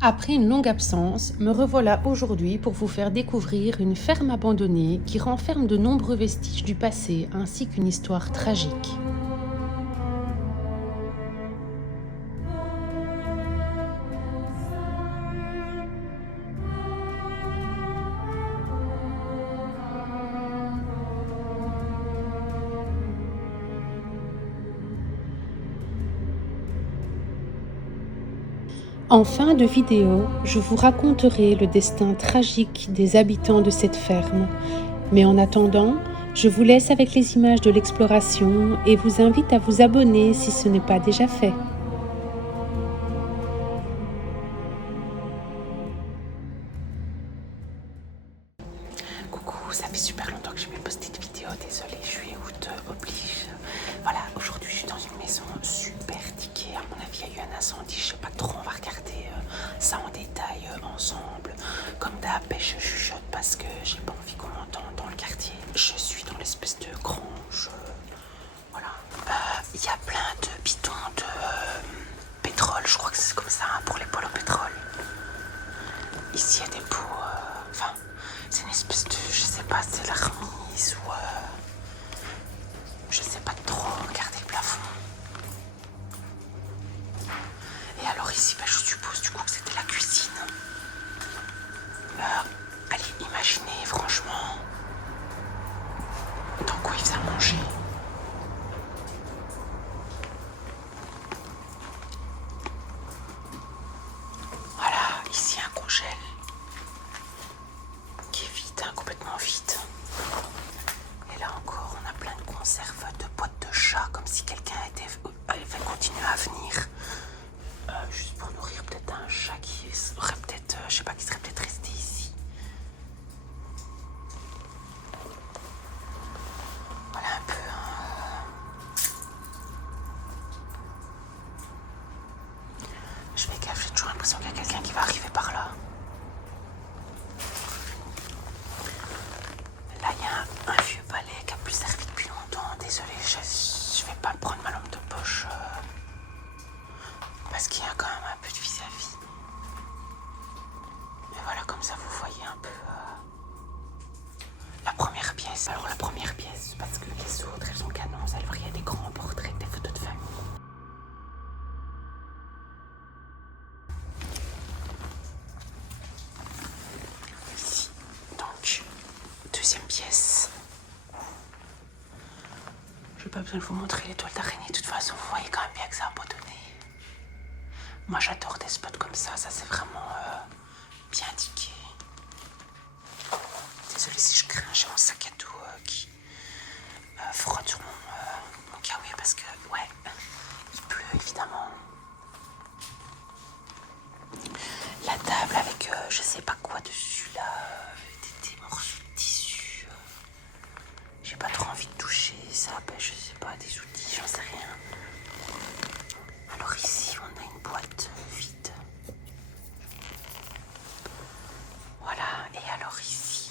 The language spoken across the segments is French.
Après une longue absence, me revoilà aujourd'hui pour vous faire découvrir une ferme abandonnée qui renferme de nombreux vestiges du passé ainsi qu'une histoire tragique. En fin de vidéo, je vous raconterai le destin tragique des habitants de cette ferme. Mais en attendant, je vous laisse avec les images de l'exploration et vous invite à vous abonner si ce n'est pas déjà fait. Coucou, ça fait super longtemps que je n'ai pas posté de vidéo, désolée, juillet, août oblige. Voilà, aujourd'hui je suis dans une maison super tiquée, à mon avis il y a eu un incendie, je sais pas trop, on va regarder ça en détail ensemble. Comme d'hab, je chuchote parce que j'ai pas envie qu'on m'entende dans le quartier. Je suis dans l'espèce de grange, voilà. Il y a plein de bidons de pétrole, je crois que c'est comme ça, hein, pour les poêles au pétrole. Ici il y a des pots, enfin, c'est une espèce de, je sais pas, c'est la remise ou je sais pas trop, regardez le plafond. Et alors ici, je suppose du coup que c'était la cuisine. Allez, imaginez franchement dans quoi il faisait à manger. Voilà, ici un congèle qui est vide, hein, complètement vide. Et là encore, on a plein de conserves, de boîtes de chat, comme si quelqu'un avait continué à venir. Juste pour nourrir peut-être un chat qui serait peut-être, je sais pas, qui serait peut-être resté ici. Voilà un peu. Je fais gaffe, j'ai toujours l'impression qu'il y a quelqu'un qui va arriver par là. Là, il y a un vieux balai qui a plus servi depuis longtemps. Désolée, je vais pas me prendre ma lampe de poche parce qu'il y a quand même un peu de vis-à-vis. Mais voilà, comme ça, vous voyez un peu la première pièce. Alors, la première pièce, parce que les autres, elles sont canons, elles vrillent des grands portraits, des photos de famille. Ici, donc, deuxième pièce. Je n'ai pas besoin de vous montrer les toiles d'araignée. De toute façon, vous voyez quand même bien que c'est abandonné. Moi, j'adore des spots comme ça. Ça, c'est vraiment bien indiqué. Désolée si je crains, j'ai mon sac à dos qui frotte sur mon kawaii parce que, ouais, il pleut évidemment. La table avec je sais pas quoi dessus là, des morceaux de tissu. J'ai pas trop envie de toucher ça, je sais pas, des outils, j'en sais rien. Alors ici, on a une boîte vide. Voilà, et alors ici,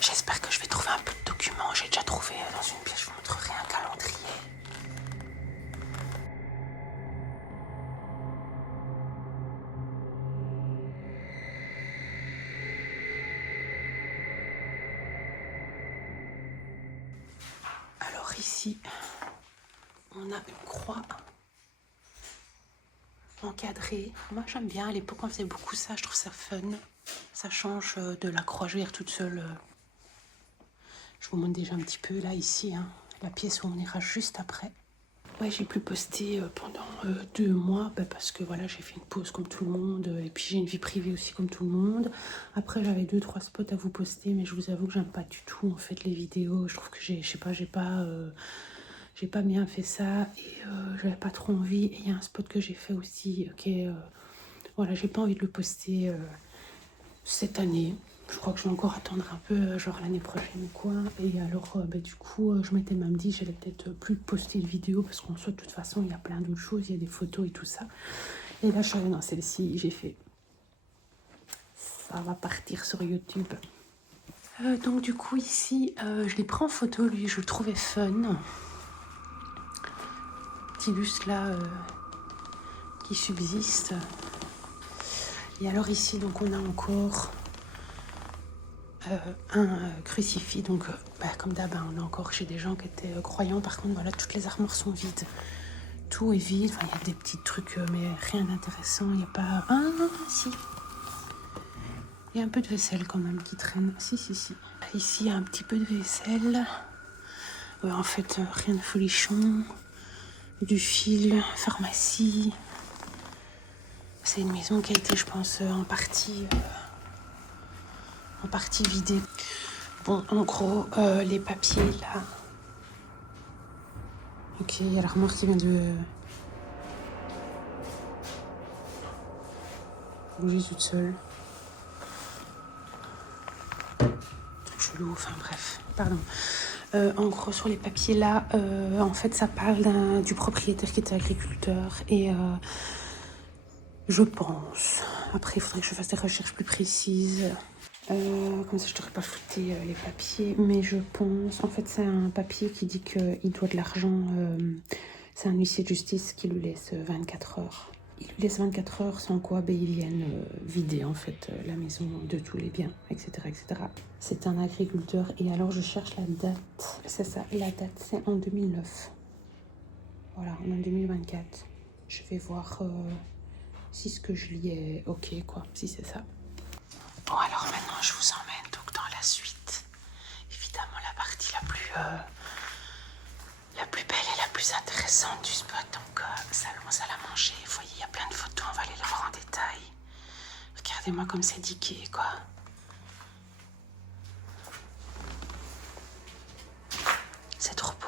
j'espère que je vais trouver un peu de documents. J'ai déjà trouvé dans une pièce, je vous montrerai un calendrier. Alors ici, on a une croix encadrée. Moi j'aime bien, à l'époque on faisait beaucoup ça, je trouve ça fun. Ça change de la croix, je veux dire toute seule. Je vous montre déjà un petit peu là ici, hein, la pièce où on ira juste après. Ouais, j'ai plus posté pendant 2 mois parce que voilà, j'ai fait une pause comme tout le monde et puis j'ai une vie privée aussi comme tout le monde. Après, j'avais 2-3 spots à vous poster, mais je vous avoue que j'aime pas du tout en fait les vidéos. Je trouve que j'ai pas bien fait ça et j'avais pas trop envie. Et il y a un spot que j'ai fait aussi, voilà, j'ai pas envie de le poster cette année. Je crois que je vais encore attendre un peu, genre l'année prochaine ou quoi. Et alors, du coup, je m'étais même dit, j'allais peut-être plus poster de vidéo parce qu'en soit, de toute façon, il y a plein d'autres choses, il y a des photos et tout ça. Et là, je suis allée dans celle-ci, j'ai fait, ça va partir sur YouTube. Donc, du coup, ici, je l'ai pris en photo, lui, je le trouvais fun. Petit buste là qui subsiste. Et alors ici, donc on a encore un crucifix. Donc comme d'hab, on est encore chez des gens qui étaient croyants. Par contre, voilà, toutes les armoires sont vides. Tout est vide. Enfin, il y a des petits trucs, mais rien d'intéressant. Il n'y a pas... Ah, si. Il y a un peu de vaisselle quand même qui traîne. Si. Ici, il y a un petit peu de vaisselle. En fait, rien de folichon. Du fil, pharmacie. C'est une maison qui a été, je pense, en partie vidée. Bon, en gros, les papiers, là. Ok, il y a l'armoire qui vient de bouger toute seule. Chelou, enfin bref, pardon. En gros, sur les papiers là, en fait, ça parle du propriétaire qui était agriculteur. Et je pense, après, il faudrait que je fasse des recherches plus précises. Comme ça, je ne t'aurais pas fouté les papiers. Mais je pense, en fait, c'est un papier qui dit qu'il doit de l'argent. C'est un huissier de justice qui lui laisse 24 heures. Il lui laisse 24 heures, sans quoi ils viennent vider en fait la maison de tous les biens, etc. etc. C'est un agriculteur et alors je cherche la date. C'est ça, la date c'est en 2009. Voilà, on est en 2024. Je vais voir si ce que je lis est ok quoi, si c'est ça. Bon alors maintenant je vous emmène donc dans la suite. Évidemment la partie la plus belle et la plus intéressante du spot, donc salon, salle à manger. Vous voyez, il y a plein de photos, on va aller les voir en détail. Regardez-moi comme c'est diqué, quoi. C'est trop beau.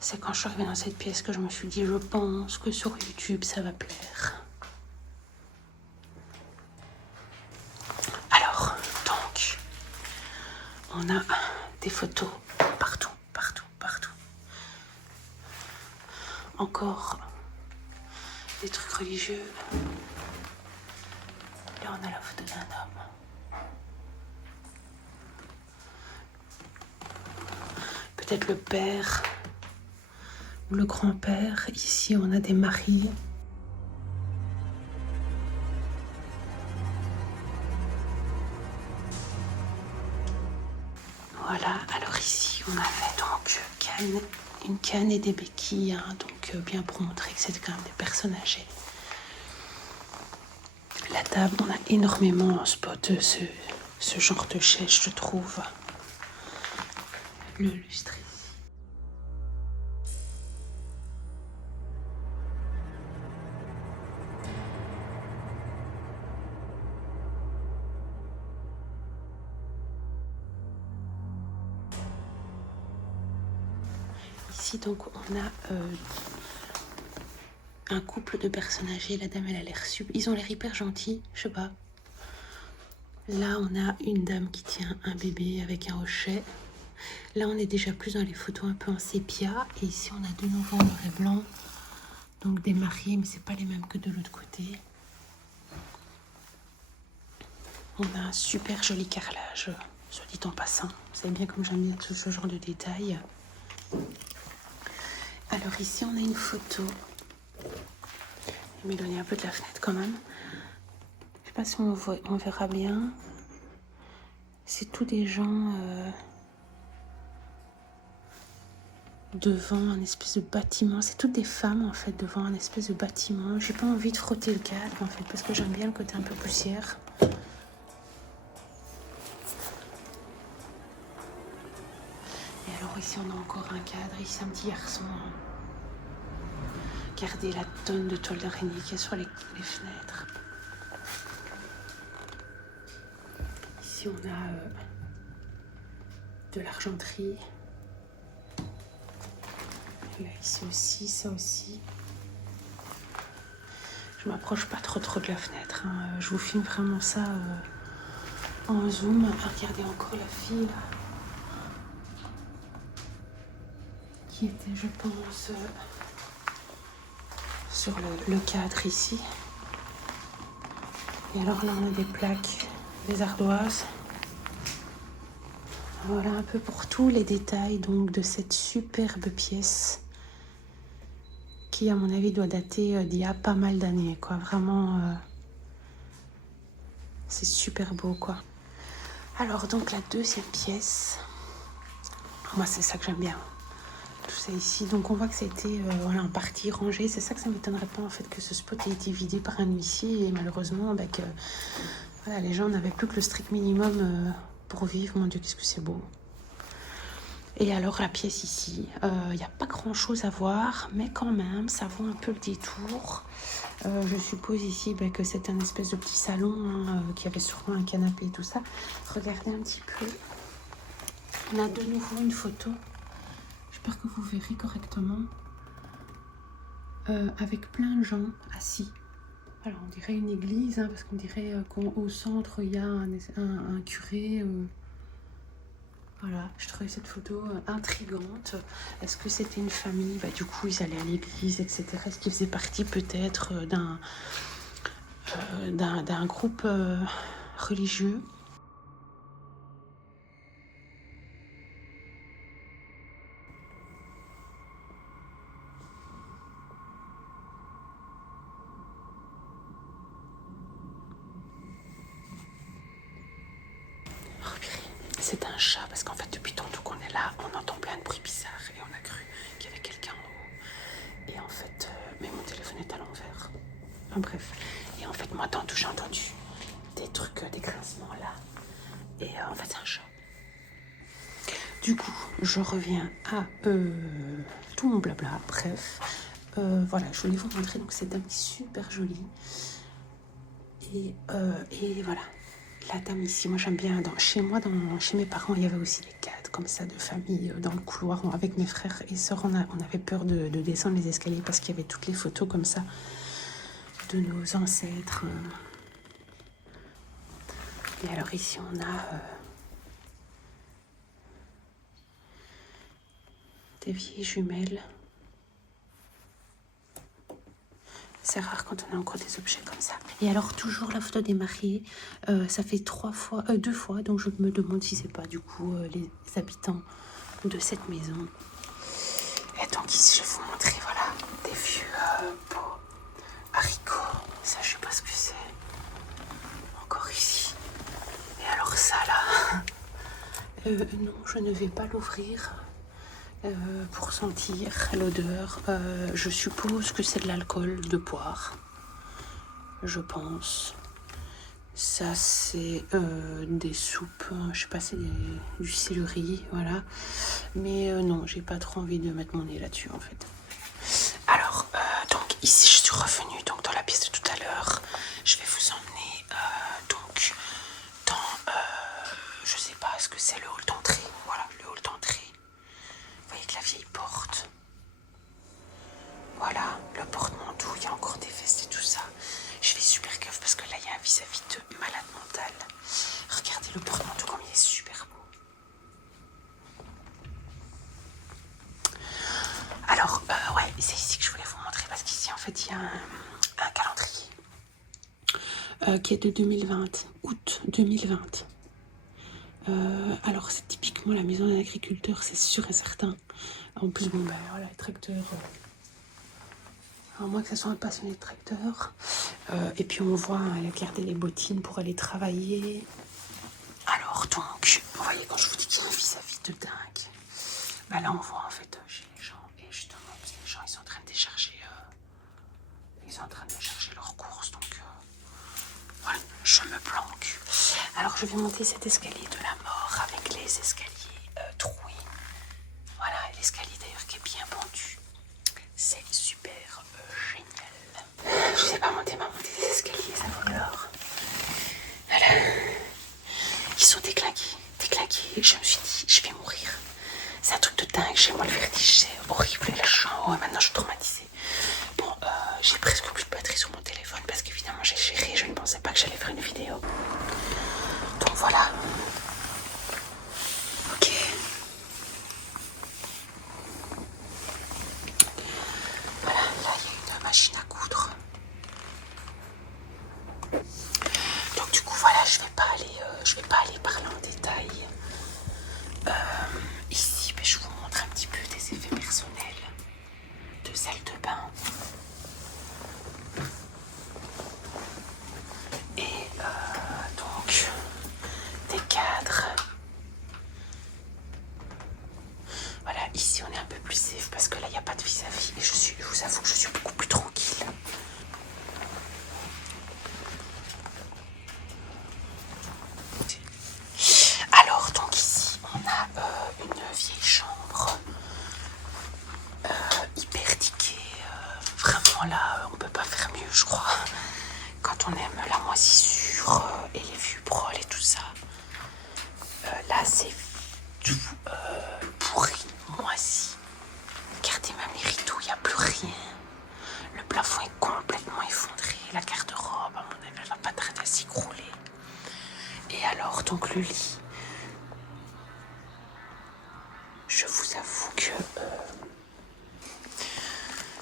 C'est quand je suis arrivée dans cette pièce que je me suis dit, je pense que sur YouTube, ça va plaire. Alors, donc, on a des photos partout. Encore des trucs religieux. Là, on a la photo d'un homme. Peut-être le père ou le grand-père. Ici, on a des maris. Voilà, alors ici, on avait donc une canne et des béquilles, hein, donc bien pour montrer que c'est quand même des personnes âgées. La table, on a énormément en spot ce genre de chaise, je trouve. Le lustre ici. Ici, donc, on a un couple de personnes âgées. La dame, elle a l'air super... Ils ont l'air hyper gentils, je sais pas. Là, on a une dame qui tient un bébé avec un hochet. Là, on est déjà plus dans les photos un peu en sépia. Et ici, on a de nouveau en noir et blanc. Donc, des mariés, mais c'est pas les mêmes que de l'autre côté. On a un super joli carrelage, soit dit en passant. Vous savez bien comme j'aime bien tout ce genre de détails. Alors ici, on a une photo. Je vais m'éloigner un peu de la fenêtre quand même. Je sais pas si on verra bien. C'est tous des gens devant un espèce de bâtiment. C'est toutes des femmes en fait devant un espèce de bâtiment. J'ai pas envie de frotter le cadre en fait parce que j'aime bien le côté un peu poussière. Et alors ici on a encore un cadre. Ici un petit garçon. Regardez la tonne de toile d'araignée qu'il y a sur les fenêtres. Ici on a de l'argenterie. Là, ici aussi, ça aussi. Je m'approche pas trop de la fenêtre. Hein. Je vous filme vraiment ça en zoom. Regardez encore la fille là. Qui était, je pense, sur le cadre ici. Et alors là, on a des plaques, des ardoises. Voilà un peu pour tous les détails donc de cette superbe pièce qui, à mon avis, doit dater d'il y a pas mal d'années, quoi. Vraiment, c'est super beau, quoi. Alors, donc, la deuxième pièce, moi, c'est ça que j'aime bien. Tout ça ici. Donc, on voit que c'était voilà, en partie rangé. C'est ça que ça ne m'étonnerait pas, en fait, que ce spot ait été vidé par un huissier. Et malheureusement, bah, que, voilà, les gens n'avaient plus que le strict minimum pour vivre. Mon Dieu, qu'est-ce que c'est beau. Et alors la pièce ici, il n'y a pas grand chose à voir, mais quand même, ça vaut un peu le détour. Je suppose ici que c'est un espèce de petit salon qui avait sûrement un canapé et tout ça. Regardez un petit peu. On a de nouveau une photo. J'espère que vous verrez correctement. Avec plein de gens assis. Alors on dirait une église, parce qu'on dirait qu'au centre, il y a un curé... Voilà, je trouvais cette photo intrigante. Est-ce que c'était une famille? Du coup, ils allaient à l'église, etc. Est-ce qu'ils faisaient partie peut-être d'un groupe religieux? C'est un chat, parce qu'en fait, depuis tantôt qu'on est là, on entend plein de bruits bizarres et on a cru qu'il y avait quelqu'un en haut. Et en fait, mais mon téléphone est à l'envers. Enfin, bref. Et en fait, moi, tantôt, j'ai entendu des trucs, des grincements là. Et en fait, c'est un chat. Du coup, je reviens à tout mon blabla. Bref, voilà, je voulais vous montrer. Donc, c'est un petit super joli. Et voilà. La dame ici, moi j'aime bien, chez mes parents, il y avait aussi des cadres comme ça de famille dans le couloir. Avec mes frères et sœurs, on avait peur de descendre les escaliers parce qu'il y avait toutes les photos comme ça de nos ancêtres. Et alors ici, on a des vieilles jumelles. C'est rare quand on a encore des objets comme ça. Et alors, toujours la photo des mariés. Ça fait 2 fois. Donc, je me demande si c'est pas, du coup, les habitants de cette maison. Et donc, ici, je vais vous montrer, voilà, des vieux pots haricots. Ça, je sais pas ce que c'est. Encore ici. Et alors, ça, là. Non, je ne vais pas l'ouvrir. Pour sentir l'odeur, je suppose que c'est de l'alcool de poire, je pense. Ça c'est des soupes, je sais pas, c'est du céleri, voilà. Mais non, j'ai pas trop envie de mettre mon nez là-dessus en fait. Alors, donc ici je suis revenue donc, dans la pièce de tout à l'heure. Je vais vous emmener donc dans, je sais pas, est-ce que c'est le hall d'entrée? Voilà, le hall d'entrée. Vous voyez que la vieille porte. Voilà, le porte-manteau, il y a encore des vestes et tout ça. Je fais super gaffe parce que là, il y a un vis-à-vis de malade mental. Regardez le porte-manteau comme il est super beau. Alors, ouais, c'est ici que je voulais vous montrer parce qu'ici, en fait, il y a un calendrier qui est de 2020, août 2020. Alors c'est typiquement la maison d'un agriculteur, c'est sûr et certain. En plus, bon, voilà, les tracteurs, à moins que ce soit un passionné de tracteurs. Et puis on voit, elle a gardé les bottines pour aller travailler. Alors donc, vous voyez, quand je vous dis qu'il y a un vis-à-vis de dingue, là on voit en fait chez les gens, et justement, les gens ils sont en train de décharger, leurs courses, donc voilà, je me planque. Alors je vais monter cet escalier de la mort avec les escaliers troués. Voilà, l'escalier d'ailleurs qui est bien pendu. C'est super génial. Je sais pas monter des escaliers, ça vaut l'or. Voilà. Ils sont déclaqués. Je me suis dit, je vais mourir. C'est un truc de dingue, chez moi le vertige, c'est horrible. Et là je suis en haut et maintenant je suis traumatisée. Bon, j'ai presque plus de batterie sur mon téléphone parce qu'évidemment j'ai géré, je ne pensais pas que j'allais faire une vidéo. Donc voilà. je crois. Quand on aime la moisissure et les vibroles et tout ça. Là, c'est tout pourri, moisi. Regardez même les rideaux, il n'y a plus rien. Le plafond est complètement effondré. La garde-robe, à mon avis, elle va pas tarder à s'écrouler. Et alors, donc le lit. Je vous avoue que...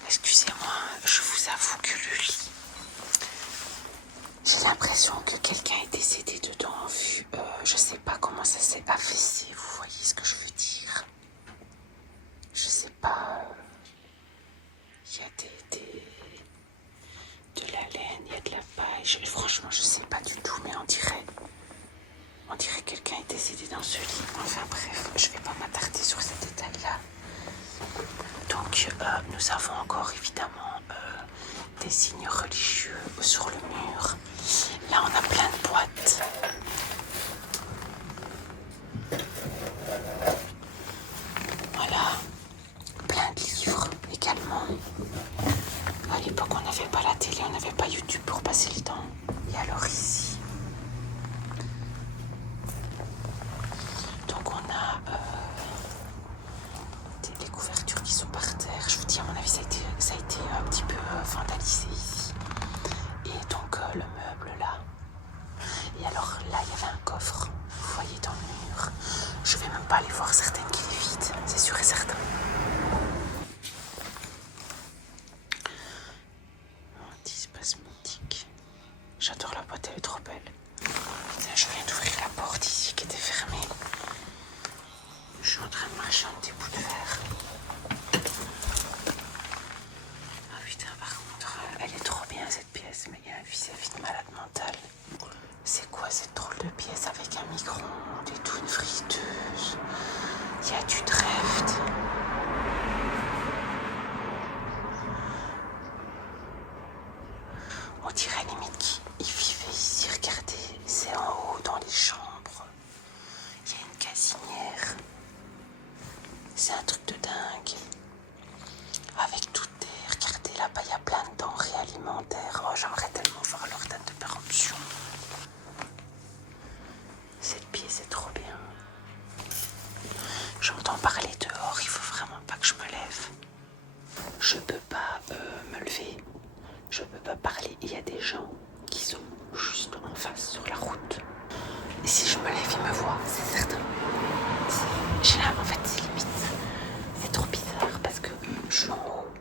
excusez-moi, je vous avoue que le lit... J'ai l'impression que quelqu'un est décédé dedans, vu... je sais pas comment ça s'est affaissé, vous voyez ce que je veux dire. Je sais pas... Il y a de la laine, il y a de la paille. Franchement, je sais pas du tout, mais on dirait que quelqu'un est décédé dans ce lit. Enfin bref, je vais pas m'attarder sur ces détails-là. Donc, nous avons encore évidemment des signes religieux sur le mur. Là, on a plein de boîtes. Voilà, plein de livres également. À l'époque, on n'avait pas la télé, on n'avait pas YouTube pour passer le temps. Et alors ici, donc on a des couvertures qui sont par terre. Je vous dis, à mon avis, ça a été un petit peu vandalisé ici. Et donc le meuble là. Et alors là, il y avait un coffre, vous voyez, dans le mur. Je vais même pas aller voir certaines qui est vide, c'est sûr et certain. Antispasmodique. J'adore la boîte, elle est trop belle. Putain, je viens d'ouvrir la porte ici qui était fermée. Je suis en train de marcher en des bouts de verre. Ah putain, par contre, elle est trop bien cette pièce, mais il y a un vis-à-vis de malade mental. C'est quoi cette drôle de pièce avec un micro-ondes et tout, une friteuse? Il y a du Dreft. On dirait limite qu'ils vivaient ici. Regardez, c'est en haut dans les chambres. Il y a une casinière. C'est un truc de dingue. Avec tout des... Regardez, là-bas, il y a plein de denrées alimentaires. Oh, j'aimerais tellement voir leur date de péremption. Cette pièce est trop bien. J'entends parler dehors, il faut vraiment pas que je me lève. Je peux pas me lever. Je peux pas parler. Il y a des gens qui sont juste en face sur la route. Et si je me lève, ils me voient, c'est certain. En fait, c'est limite. C'est trop bizarre parce que je suis en haut.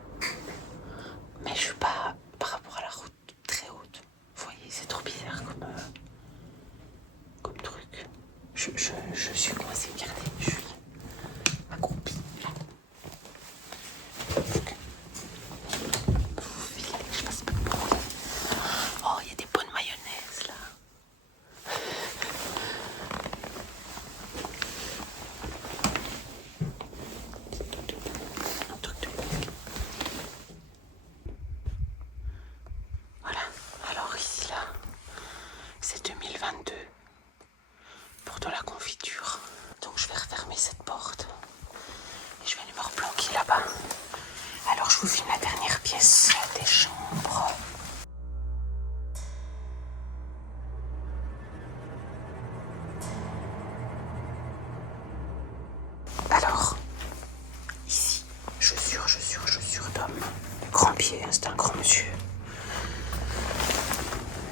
Mais je suis pas par rapport à la route très haute. Vous voyez, c'est trop bizarre comme truc. Je suis coincée, regardez, je suis accroupie là. Vous filez que je fasse pas de bruit. Oh, il y a des bonnes mayonnaises là. Un truc de dingue. Voilà, alors ici là, c'est 2022 pour de la confiture. Donc je vais refermer cette porte et je vais aller me replanquer là-bas. Alors je vous filme la dernière pièce des chambres. Alors, ici, chaussures d'homme. Grand pied, hein, c'est un grand monsieur.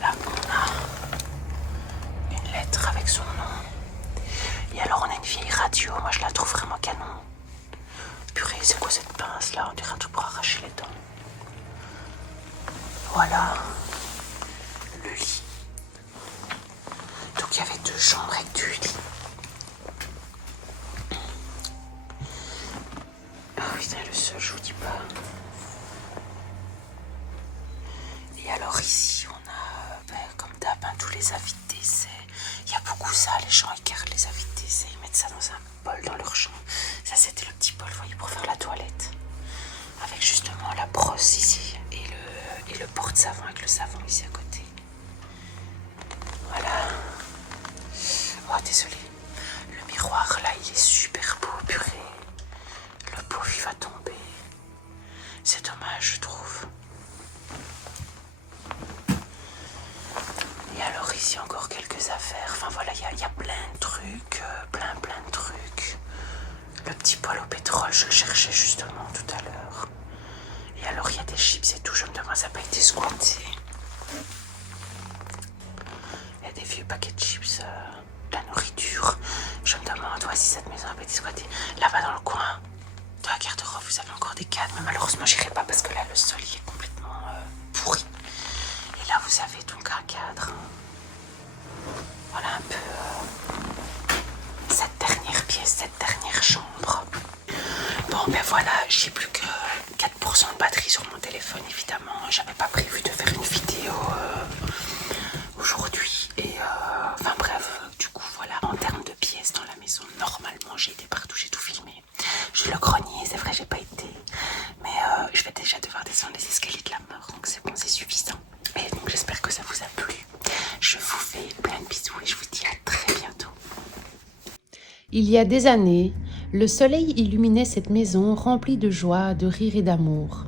Là, on a une lettre avec son nom. Et alors, on a une vieille radio. Moi, je la trouve vraiment canon. Purée, c'est quoi cette pince là? On dirait un truc pour arracher les dents. Voilà. Le lit. Donc, il y avait 2 chambres avec 2 lits. Ah putain, le sol, je vous dis pas. Et alors ici, on a, comme d'hab, tous les avis de décès. Il y a beaucoup ça, les gens ils gardent les avis de décès, ils mettent ça dans un bol dans leur chambre. Ça, c'était le petit bol, vous voyez, pour faire la toilette. Avec justement la brosse ici et le porte-savon avec le savon ici à côté. Voilà. Oh, désolé. Le miroir, là, il est super beau, purée. Le pauvre, il va tomber. C'est dommage, je trouve. ici encore quelques affaires. Enfin voilà, il y a plein de trucs, plein de trucs. Le petit poêle au pétrole, je le cherchais justement tout à l'heure. Et alors il y a des chips et tout, je me demande, ça n'a pas été squatté. Il y a des vieux paquets de chips, de la nourriture. Je me demande si cette maison a pas été squattée. Là-bas dans le coin de la garde-robe, vous avez encore des cadres, mais malheureusement j'irai pas parce que là le sol il est complètement pourri. Et là vous avez donc un cadre. Voilà un peu cette dernière pièce, cette dernière chambre. Bon ben voilà, j'ai plus que 4% de batterie sur mon téléphone évidemment. J'avais pas prévu de faire une vidéo aujourd'hui. Et enfin bref, du coup voilà, en termes de pièces dans la maison, normalement j'ai été partout, j'ai tout filmé. J'ai le grenier, c'est vrai j'ai pas été. Mais je vais déjà devoir descendre les escaliers de la mort, donc c'est bon, c'est suffisant. Et donc j'espère que ça vous a plu. Je vous fais plein de bisous et je vous dis à très bientôt. Il y a des années, le soleil illuminait cette maison remplie de joie, de rire et d'amour.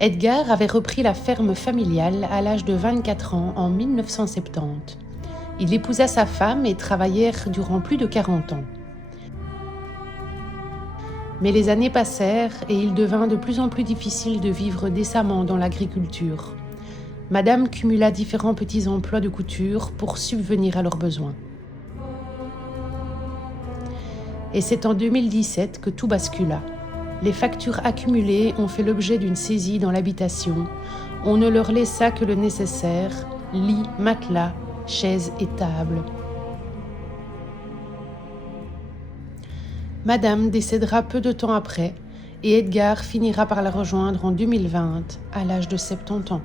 Edgar avait repris la ferme familiale à l'âge de 24 ans en 1970. Il épousa sa femme et travaillèrent durant plus de 40 ans. Mais les années passèrent et il devint de plus en plus difficile de vivre décemment dans l'agriculture. Madame cumula différents petits emplois de couture pour subvenir à leurs besoins. Et c'est en 2017 que tout bascula. Les factures accumulées ont fait l'objet d'une saisie dans l'habitation. On ne leur laissa que le nécessaire, lit, matelas, chaises et tables. Madame décédera peu de temps après et Edgar finira par la rejoindre en 2020 à l'âge de 70 ans.